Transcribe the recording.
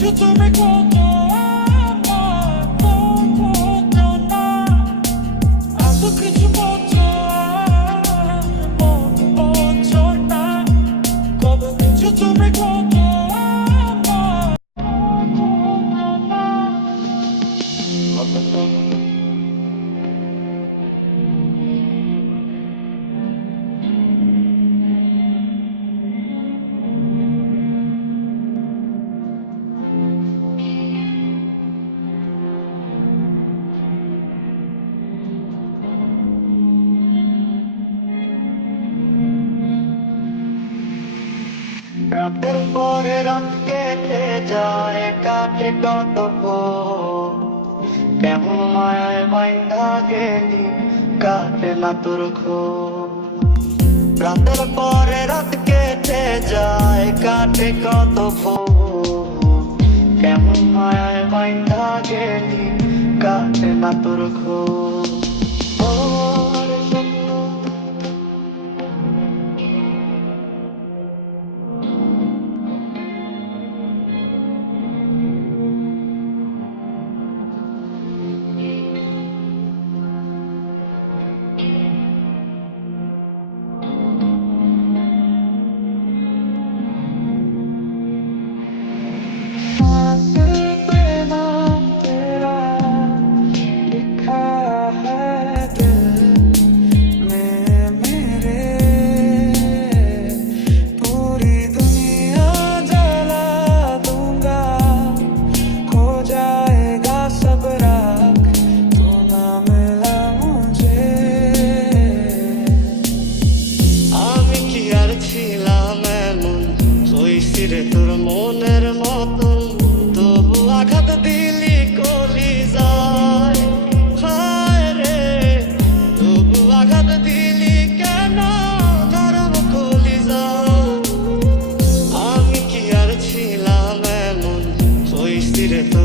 কিছু তুমি কত আমার কত না এত কিছু বলছো মন বলছো না কত কিছু তুমি কত আমার কত রাতের পরে রাত কেটে যায় কাটে কত কেমন মায়ায় মাইন্ডা গেলি কাটে না তোর খোঁজ রাতের পরে রাত কেটে যায় কাটে কত কেমন মায়ায় মাইন্ডা গেলি কাটে না তোর খোঁজ তোর মনের মতন তবু আঘাত দিলি কলিজায় হায় রে তবু আঘাত দিলি কেন নরম কলিজায় আমি কি আর ছিলাম এমন হইছি রে